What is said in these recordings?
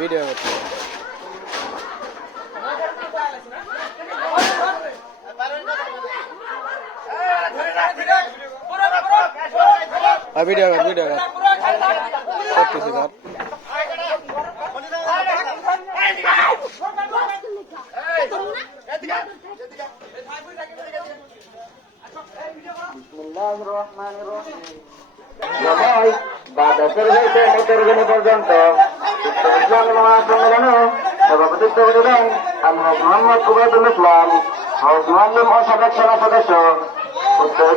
Video করতে video কর করতেছি কর পর্যন্ত সভাপতিত্ব করিবেন আমরা মোহাম্মদ কুবায়তুল ইসলাম হাউস মুআল্লিম ও সাবেক সেনা সদস্য উত্তর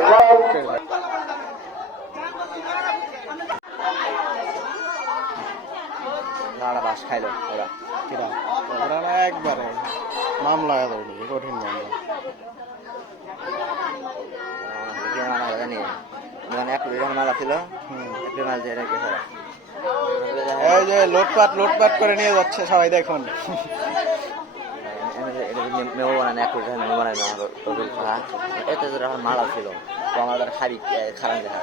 বাস খাইলো ওরা ওরা একবারে মামলা কঠিন মামলা জানি মানে 1 কোটি টাকা মাল ছিল মাল দিয়ে রেখে এই যে লোটপাট করে নিয়ে যাচ্ছে সবাই দেখুন মেমো বানানো 1 কোটি টাকা মেমো বানানো এতে যখন মাল ছিল তো আমাদের খারাপ দেখা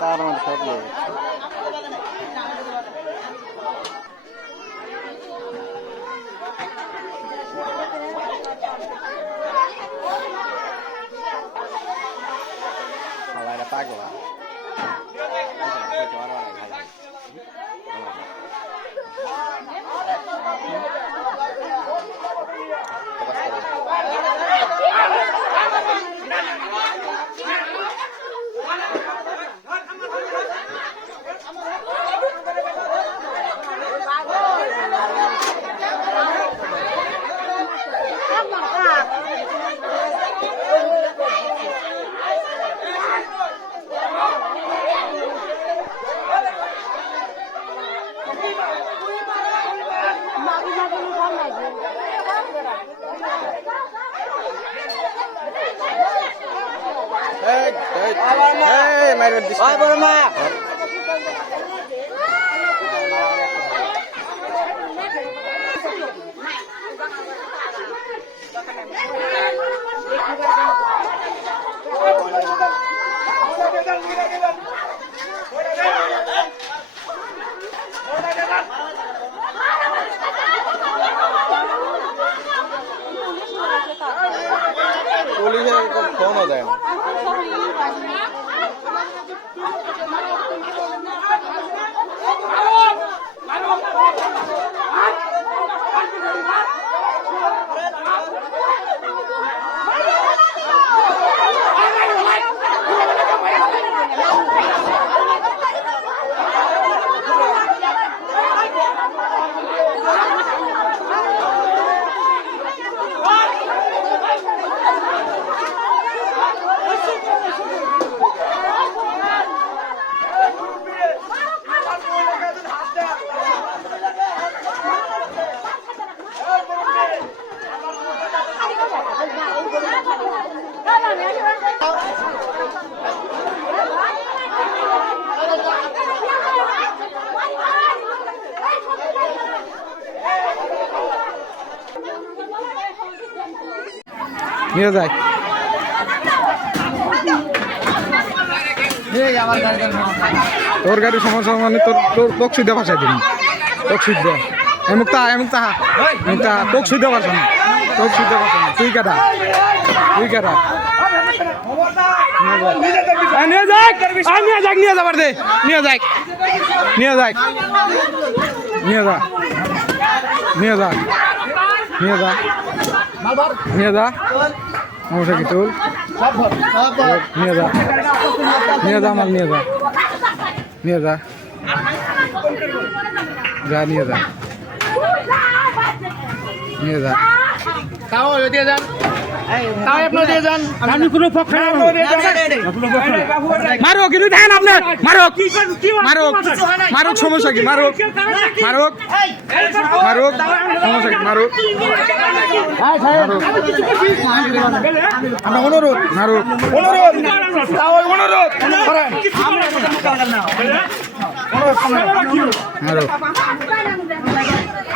তার মানে সব পাগলা পুলিশের ফোনও দেয় না নিয়ে যায় তোর গাড়ি সমস্যা মানে তোর তোক সুবিধা ভাষায় দিন তোক সুবিধা এমুক্তা তোক সুবিধা ভাষা না তোক সুবিধা ভাষা না তুই কাটা নিয়ে যাবার দে নিয়ে যা সমস্যা কি তুল নিয়ে যা মাল নিয়ে যা মারো কিন্তু দেখেন আপনার মারুক সমস্যা কি মারুক সমস্যা কি মারুক আমরা অনুরোধ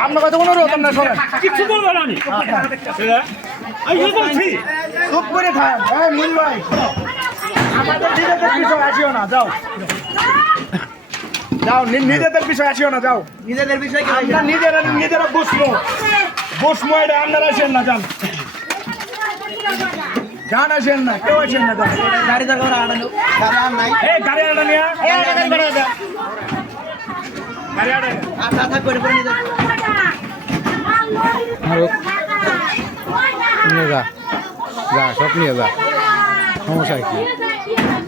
আপনার কথা অনুরোধ আপনার শোনেন কিছু বলবেন আমি চুপ করে থাক মুন ভাই আমাদের দিকে আসিও না যাও যাও নিজেদের বিষয় আসিও না যাও নিজেদের বিষয় কি আমরা নিজেরা বসবো এটা আপনারা আসেন না যান যান আসেন না কেউ আসেন না যান গাড়ি দরকার আড়ানো এই গাড়ি আড়া নিয়া গাড়ি আড়া আচ্ছা থাক করে নিয়ে যাও মারুক নিয়ে যা যা সব নিয়ে যা সমস্যা কি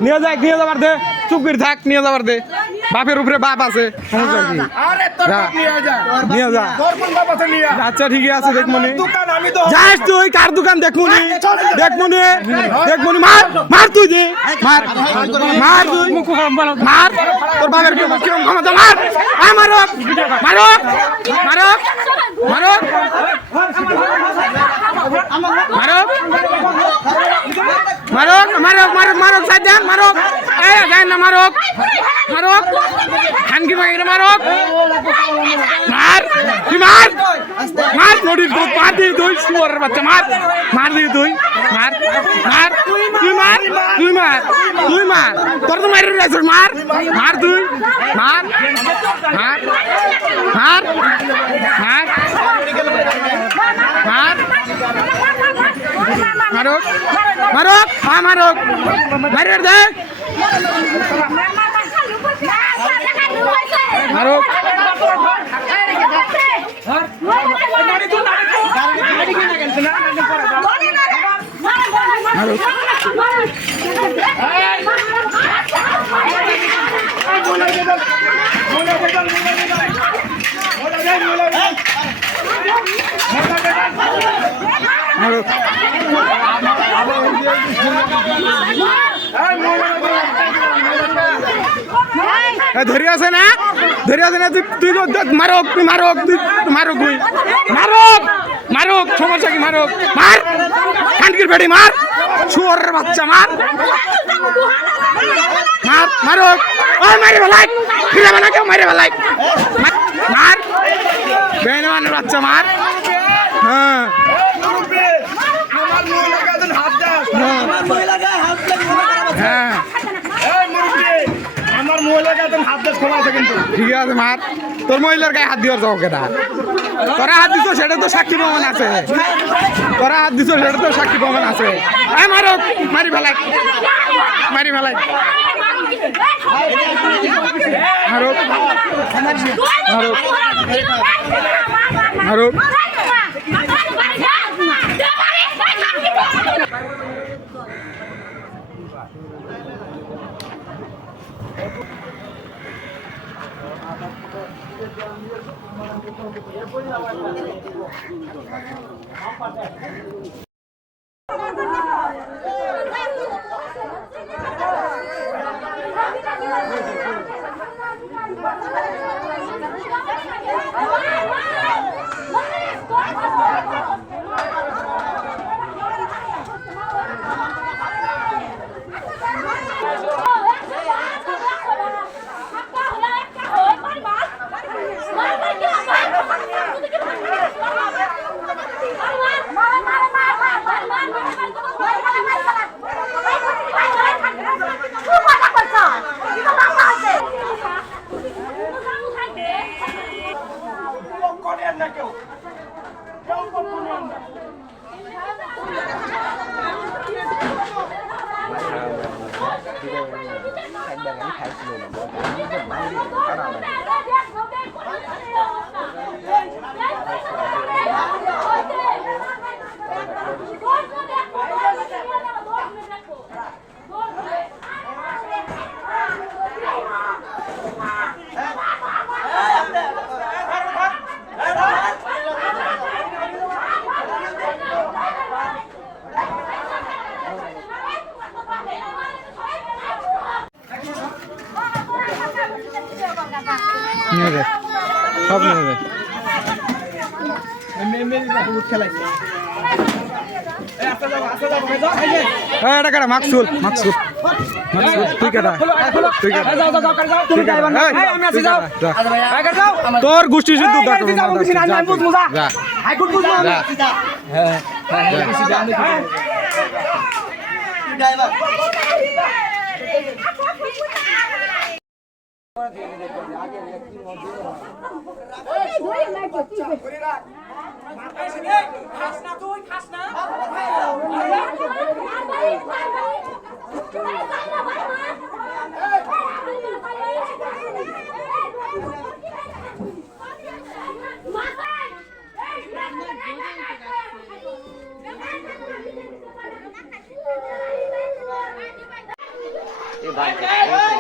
নিয়ে যাবার দে চুপ করে থাক নিয়ে যাবার দে বাপের উপরে বাপ আছে সমস্যা কি আরে তোর যা। বাপ নিয়ে যা নিয়ে যা তোর কোন বাপ আছে নিয়ে আচ্ছা ঠিকই আছে দেখমনি দোকান আমি তো যাস তুই কার দোকান দেখমনি মার মার তুই দে মার মার তুই মার তোর বাপের কি কিরম ক্ষমতা মার আয় মারক মারক মারক মারক মারক মারক মারক মারক মারক সাজান মারক এই গায় না মারক মারক খানকি মাইরে মারক মার তুই মার মার নদীর দুধ মার দিয়ে তুই শুয়ারের বাচ্চা মার মার দিয়ে তুই মার মার তুই মার তুই মার তুই মার তোর তো মারি রয়েছ মার মার তুই মার মার মার মার মার মারক মারক হ্যাঁ মারক মারি দে মারক মারক ধরে আছে না তুই তুই মারক তুই মারক তুই মারক তুই মারক মারক সমস্যা কি মারক মার খানকির বেড়ি মার শুয়ারের বাচ্চা মার মার মারক ও মারি বেলাই ফিরে বানা কেউ মারি বেলাই মার বেনওয়ানের বাচ্চা মার হ্যাঁ আমার মহিলাকে একজন হাত দাও হ্যাঁ এই মুরব্বি আমার মহিলাকে একজন হাত দাও খোলা আছে কিন্তু ঠিক আছে মার তোর মহিলার গায়ে হাত দিওর যাও কেনা তোরা হাত দিছ সেটা তো সাক্ষী প্রমাণ আছে তোরা হাত দিছ সেটা তো সাক্ষী প্রমাণ আছে মারো মারি ফেলাই মারি ফেলাই মারো মারো মারো নিয়ে যায় সব নিয়ে যায় এটা কেটা মাকসুল মাকসুল মাকসুল তুই কেটা তুই কেটা তোর গোষ্ঠী শুদ্ধ ড্রাইভার এই ভাই আমি